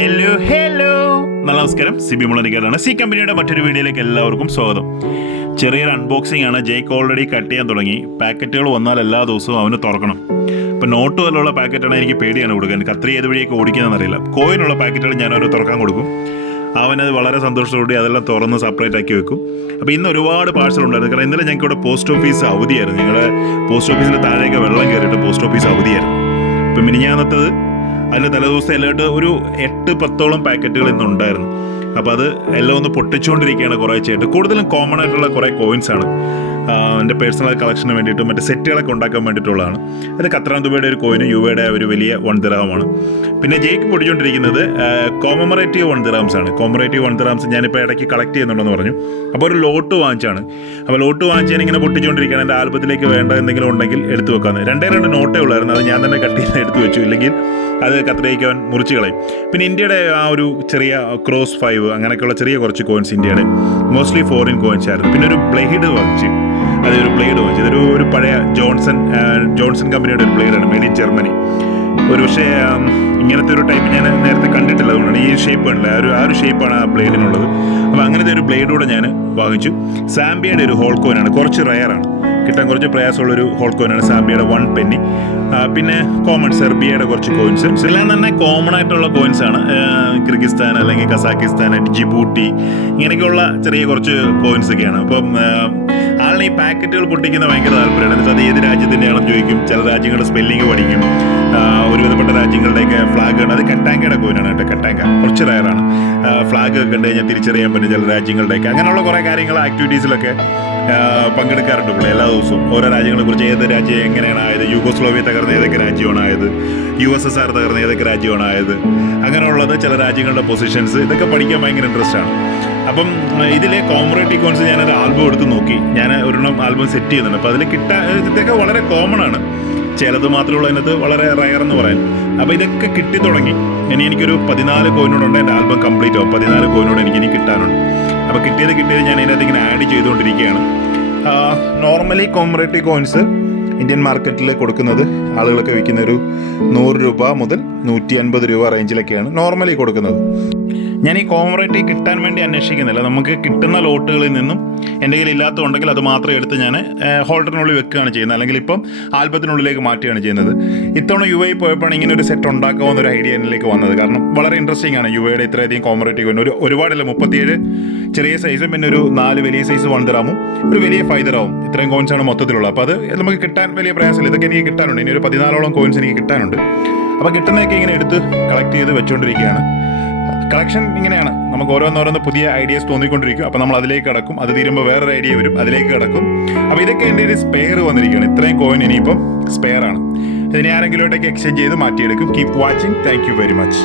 Hello നമസ്കാരം, Sibi മുളനിക്കാടാണ്. C കമ്പനിയുടെ മറ്റൊരു വീഡിയോയിലേക്ക് എല്ലാവർക്കും സ്വാഗതം. ചെറിയൊരു അൺബോക്സിംഗ് ആണ്. ജയ്ക്ക് ഓൾറെഡി കട്ട് ചെയ്യാൻ തുടങ്ങി. പാക്കറ്റുകൾ വന്നാൽ എല്ലാ ദിവസവും അവന് തുറക്കണം. ഇപ്പം നോട്ട് പോലുള്ള പാക്കറ്റാണ് എനിക്ക് പേടിയാണ് കൊടുക്കാൻ. കത്രി ഏത് വഴിയൊക്കെ ഓടിക്കുന്നതെന്നറിയില്ല. കോയിനുള്ള പാക്കറ്റുകൾ ഞാനവർ തുറക്കാൻ കൊടുക്കും. അവനത് വളരെ സന്തോഷത്തോടെ അതെല്ലാം തുറന്ന് സെപ്പറേറ്റ് ആക്കി വെക്കും. അപ്പോൾ ഇന്ന് ഒരുപാട് പാഴ്സൽ ഉണ്ടായിരുന്നു. കാരണം ഇന്നലെ ഞങ്ങൾക്ക് ഇവിടെ പോസ്റ്റ് ഓഫീസ് അവധിയായിരുന്നു. ഞങ്ങളുടെ പോസ്റ്റ് ഓഫീസിൻ്റെ താഴേക്ക് വെള്ളം കയറിയിട്ട് പോസ്റ്റ് ഓഫീസ് അവധിയായിരുന്നു. ഇപ്പം മിനിഞ്ഞാന്നത്തത് അതിൻ്റെ തലേദിവസം എല്ലായിട്ട് ഒരു 8-10ഓളം പാക്കറ്റുകൾ ഇന്നുണ്ടായിരുന്നു. അപ്പോൾ അത് എല്ലാം ഒന്ന് പൊട്ടിച്ചുകൊണ്ടിരിക്കുകയാണ് കുറേശ്ശായിട്ട്. കൂടുതലും കോമൺ ആയിട്ടുള്ള കുറേ കോയിൻസാണ്. എൻ്റെ പേഴ്സണൽ കളക്ഷന് വേണ്ടിയിട്ട് മറ്റേ സെറ്റുകളൊക്കെ ഉണ്ടാക്കാൻ വേണ്ടിയിട്ടുള്ളതാണ്. അത് ഖത്തറാൻ ദുബൈയുടെ ഒരു കോയിന്, യുവയുടെ ഒരു വലിയ 1 ദിർഹമാണ്. പിന്നെ ജയ്ക്ക് പൊടിച്ചുകൊണ്ടിരിക്കുന്നത് കോമമറേറ്റീവ് 1 ദിർഹംസ് ആണ്. കോമമറേറ്റീവ് 1 ദിർഹംസ് ഞാനിപ്പോൾ ഇടയ്ക്ക് കളക്ട് ചെയ്യുന്നുണ്ടെന്ന് പറഞ്ഞു. അപ്പോൾ ഒരു ലോട്ട് വാങ്ങിച്ചാണ്. അപ്പോൾ ലോട്ട് വാങ്ങിച്ച് ഞാൻ ഇങ്ങനെ പൊട്ടിച്ചുകൊണ്ടിരിക്കുകയാണ്. എൻ്റെ ആൽബത്തിലേക്ക് വേണ്ട എന്തെങ്കിലും ഉണ്ടെങ്കിൽ എടുത്തു വെക്കാമെന്ന്. 2 നോട്ടേ ഉള്ളായിരുന്നു. അത് ഞാൻ തന്നെ കട്ട് ചെയ്ത് എടുത്തു വെച്ചു. ഇല്ലെങ്കിൽ അത് കത്രിക്കാൻ മുറിച്ച് കളയും. പിന്നെ ഇന്ത്യയുടെ ആ ഒരു ചെറിയ ക്രോസ് 5 അങ്ങനെയൊക്കെയുള്ള ചെറിയ കുറച്ച് കോയിൻസ് ഇന്ത്യയുടെ മോസ്റ്റ്ലി ഫോറിൻ കോയിൻസ് ആയിരുന്നു. പിന്നെ ഒരു ബ്ലേഡ് വാങ്ങിച്ചു. അതൊരു ബ്ലേഡ് വാങ്ങിച്ചു. ഇതൊരു പഴയ ജോൺസൺ കമ്പനിയുടെ ഒരു ബ്ലേഡാണ്, മെയ്ഡ് ഇൻ ജർമ്മനി. ഒരു പക്ഷേ ഇങ്ങനത്തെ ഒരു ടൈപ്പ് ഞാൻ നേരത്തെ കണ്ടിട്ടില്ല. അതുകൊണ്ടാണ് ഈ ഷേപ്പ് കണ്ടില്ല. ആ ഒരു ഷേപ്പാണ് ആ ബ്ലേഡിനുള്ളത്. അപ്പോൾ അങ്ങനത്തെ ഒരു ബ്ലേഡ് കൂടെ ഞാൻ വാങ്ങിച്ചു. സാംബിയയുടെ ഒരു ഹോൾ കോയിനാണ്. കുറച്ച് റയറാണ്, കിട്ടാൻ കുറച്ച് പ്രയാസമുള്ളൊരു ഹോൾ കോയിനാണ് സാംബിയയുടെ 1 പെന്നി. പിന്നെ കോമൺ സെർബിയയുടെ കുറച്ച് കോയിൻസ്. എല്ലാം തന്നെ കോമൺ ആയിട്ടുള്ള കോയിൻസ് ആണ്. കിർഗിസ്ഥാൻ അല്ലെങ്കിൽ കസാക്കിസ്ഥാൻ, ജിബൂട്ടി, ഇങ്ങനെയൊക്കെയുള്ള ചെറിയ കുറച്ച് കോയിൻസ് ഒക്കെയാണ്. അപ്പം ആളിന് ഈ പാക്കറ്റുകൾ പൊട്ടിക്കുന്ന ഭയങ്കര താല്പര്യമാണ്. എന്നിട്ട് അത് ഏത് രാജ്യത്തിൻ്റെയാണെന്ന് ചോദിക്കും. ചില രാജ്യങ്ങളുടെ സ്പെല്ലിങ് പഠിക്കും. ഒരുവിധപ്പെട്ട രാജ്യങ്ങളുടെയൊക്കെ ഫ്ലാഗ് ആണ്. അത് കട്ടാങ്കയുടെ കോയിനാണ് കേട്ടോ. കട്ടാങ്ക കുറച്ച് റയറാണ്. ഫ്ലാഗ് ഒക്കെ കണ്ടു കഴിഞ്ഞാൽ തിരിച്ചറിയാൻ പറ്റും ചില രാജ്യങ്ങളുടെയൊക്കെ. അങ്ങനെയുള്ള കുറേ കാര്യങ്ങൾ ആക്ടിവിറ്റീസിലൊക്കെ പങ്കെടുക്കാറുണ്ട് ഇവിടെ എല്ലാ ദിവസവും. ഓരോ രാജ്യങ്ങളെ കുറിച്ച്, ഏത് രാജ്യം എങ്ങനെയാണ് ആയത്, യൂഗോസ്ലോവിയ തകർന്ന ഏതൊക്കെ രാജ്യമാണ് ആയത്, USSR തകർന്ന ഏതൊക്കെ രാജ്യമാണ് ആയത്, അങ്ങനെയുള്ളത് ചില രാജ്യങ്ങളുടെ പൊസിഷൻസ്, ഇതൊക്കെ പഠിക്കാൻ ഭയങ്കര ഇൻട്രസ്റ്റ് ആണ്. അപ്പം ഇതിലെ കോമറേറ്റീവ് കോയിൻസ് ഞാനൊരു ആൽബം എടുത്ത് നോക്കി. ഞാൻ ഒരെണ്ണം ആൽബം സെറ്റ് ചെയ്യുന്നുണ്ട്. അപ്പോൾ അതിൽ ഇതൊക്കെ വളരെ കോമൺ ആണ്. ചിലത് മാത്രമുള്ള അതിനകത്ത് വളരെ റയർ എന്ന് പറയാൻ. അപ്പോൾ ഇതൊക്കെ കിട്ടി തുടങ്ങി. എനിക്കൊരു 14 കോയിനോടുണ്ട് എൻ്റെ ആൽബം കംപ്ലീറ്റ് ആവും. 14 കോയിനോട് എനിക്ക് കിട്ടാനുണ്ട്. അപ്പോൾ കിട്ടിയത് ഞാൻ അതിനകത്ത് ഇങ്ങനെ ആഡ് ചെയ്തുകൊണ്ടിരിക്കുകയാണ്. നോർമലി കോമറേറ്റീവ് കോയിൻസ് ഇന്ത്യൻ മാർക്കറ്റിൽ കൊടുക്കുന്നത് ആളുകളൊക്കെ വിൽക്കുന്ന ഒരു 100 രൂപ മുതൽ 150 രൂപ റേഞ്ചിലൊക്കെയാണ് നോർമലി കൊടുക്കുന്നത്. ഞാൻ ഈ കോമറേറ്റീവ് കിട്ടാൻ വേണ്ടി അന്വേഷിക്കുന്നില്ല. നമുക്ക് കിട്ടുന്ന ലോട്ടുകളിൽ നിന്നും എൻ്റെ കയ്യിൽ ഇല്ലാത്തതുണ്ടെങ്കിൽ അത് മാത്രം എടുത്ത് ഞാൻ ഹോൾഡറിനുള്ളിൽ വെക്കുകയാണ് ചെയ്യുന്നത്. അല്ലെങ്കിൽ ഇപ്പം ആൽബത്തിനുള്ളിലേക്ക് മാറ്റുകയാണ് ചെയ്യുന്നത്. ഇത്തവണ UAE പോയപ്പോഴാണ് ഇങ്ങനെ ഒരു സെറ്റ് ഉണ്ടാക്കാവുന്ന ഒരു ഐഡിയ എന്നിലേക്ക് വന്നത്. കാരണം വളരെ ഇൻട്രസ്റ്റിംഗ് ആണ് UAEയുടെ ഇത്രയധികം കോമറേറ്റീവ്. ഒരുപാടല്ല, 37 ചെറിയ സൈസും പിന്നെ ഒരു 4 വലിയ സൈസ് 1 ദിർഹമും ഒരു വലിയ 5 ദിർഹവും. ഇത്രയും കോയിൻസാണ് മൊത്തത്തിലുള്ളത്. അപ്പോൾ അത് നമുക്ക് കിട്ടാൻ വലിയ പ്രയാസമില്ല. ഇതൊക്കെ എനിക്ക് കിട്ടാനുണ്ട്. ഇനി ഒരു 14ഓളം കോയിൻസ് എനിക്ക് കിട്ടാനുണ്ട്. അപ്പോൾ കിട്ടുന്നതൊക്കെ ഇങ്ങനെ എടുത്ത് കളക്ട് ചെയ്ത് വെച്ചുകൊണ്ടിരിക്കുകയാണ്. കളക്ഷൻ ഇങ്ങനെയാണ്. നമുക്ക് ഓരോന്നോരോന്ന് പുതിയ ഐഡിയാസ് തോന്നിക്കൊണ്ടിരിക്കും. അപ്പോൾ നമ്മൾ അതിലേക്ക് കിടക്കും. അത് തീരുമ്പോൾ വേറൊരു ഐഡിയ വരും, അതിലേക്ക് കിടക്കും. അപ്പോൾ ഇതൊക്കെ എൻ്റെ ഒരു സ്പെയർ വന്നിരിക്കുകയാണ്. ഇത്രയും കോയിൻ ഇനിയിപ്പം സ്പെയർ ആണ്. ഇതിനെ ആരെങ്കിലുമായിട്ടൊക്കെ എക്സ്ചേഞ്ച് ചെയ്ത് മാറ്റിയെടുക്കും. Keep watching. Thank you very much.